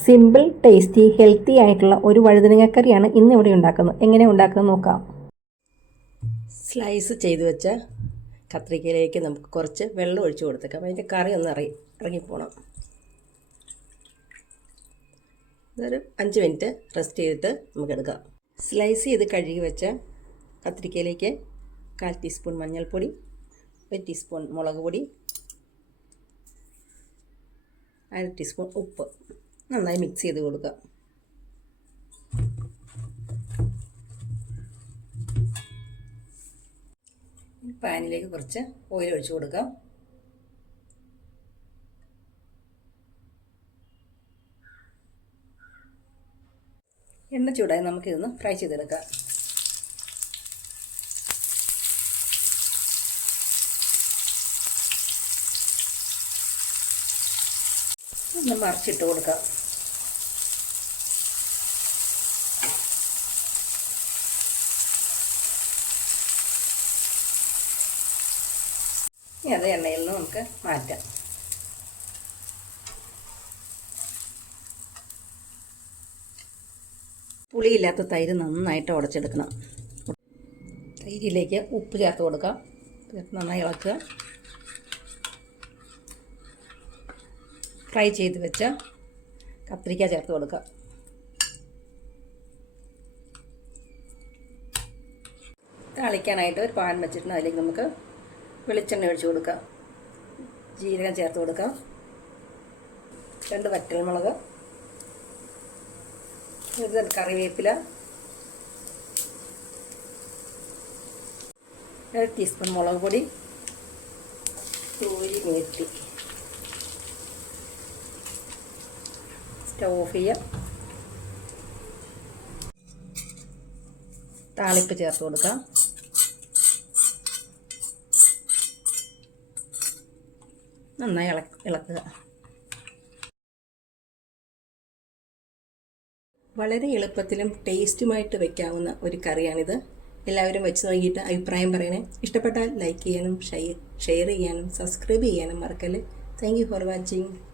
Simple tasty healthy ആയിട്ടുള്ള ഒരു വഴുതനങ്ങക്കറിയാണ് ഇന്ന് ഇവിടെ ഉണ്ടാക്കുന്നത്. എങ്ങനെ ഉണ്ടാക്കുന്നത് നോക്കാം. സ്ലൈസ് ചെയ്ത് വെച്ച കത്രിക്കയിലേക്ക് നമുക്ക് കുറച്ച് വെള്ളം ഒഴിച്ച് കൊടുത്തേക്കാം. അതിന്റെ കറി ഒന്ന് ഇറങ്ങി ഇറങ്ങിപ്പോണം. ഇതൊരു അഞ്ച് മിനിറ്റ് റെസ്റ്റ് ചെയ്തിട്ട് നമുക്ക് എടുക്കാം. സ്ലൈസ് ചെയ്ത് കഴുകി വെച്ച കത്രിക്കയിലേക്ക് കാൽ ടീസ്പൂൺ മഞ്ഞൾപ്പൊടി ഒരു ടീസ്പൂൺ മുളക് പൊടി അര ടീസ്പൂൺ ഉപ്പ്. നന്നായി മിക്സ് ചെയ്ത് കൊടുക്കുക പാനിലേക്ക് കുറച്ച് ഓയിൽ ഒഴിച്ചു കൊടുക്കാം. എണ്ണ ചൂടായി നമുക്കിതൊന്ന് ഫ്രൈ ചെയ്തെടുക്കാം. ഒന്ന് മറിച്ചിട്ട് കൊടുക്കാം. ഇനി അത് എണ്ണയിൽ നിന്ന് നമുക്ക് മാറ്റാം. പുളിയില്ലാത്ത തൈര് നന്നായിട്ട് ഉടച്ചെടുക്കണം. തൈരിലേക്ക് ഉപ്പ് ചേർത്ത് കൊടുക്കാം. ചേർത്ത് നന്നായി ഇളക്കുക ഫ്രൈ ചെയ്ത് വെച്ച കത്തിരിക്ക ചേർത്ത് കൊടുക്കുക. താളിക്കാനായിട്ട് ഒരു പാൻ വെച്ചിട്ടുണ്ട്. അതിലേക്ക് നമുക്ക് വെളിച്ചെണ്ണ ഒഴിച്ച് കൊടുക്കുക ജീരകം ചേർത്ത് കൊടുക്കാം. രണ്ട് വറ്റൽമുളക്. ഒരു കറിവേപ്പില. ഒരു ടീസ്പൂൺ മുളക് പൊടി. തൂരി മേത്തി സ്റ്റവ് ഓഫ് ചെയ്യാം. താളിപ്പ് ചേർത്ത് കൊടുക്കാം. നന്നായി ഇള ഇളക്കുക. വളരെ എളുപ്പത്തിലും ടേസ്റ്റുമായിട്ട് വെക്കാവുന്ന ഒരു കറിയാണിത്. എല്ലാവരും വെച്ച് നോക്കിയിട്ട് അഭിപ്രായം പറയണേ. ഇഷ്ടപ്പെട്ടാൽ ലൈക്ക് ചെയ്യാനും ഷെയർ ചെയ്യാനും സബ്സ്ക്രൈബ് ചെയ്യാനും മറക്കല്ലേ. Thank you for watching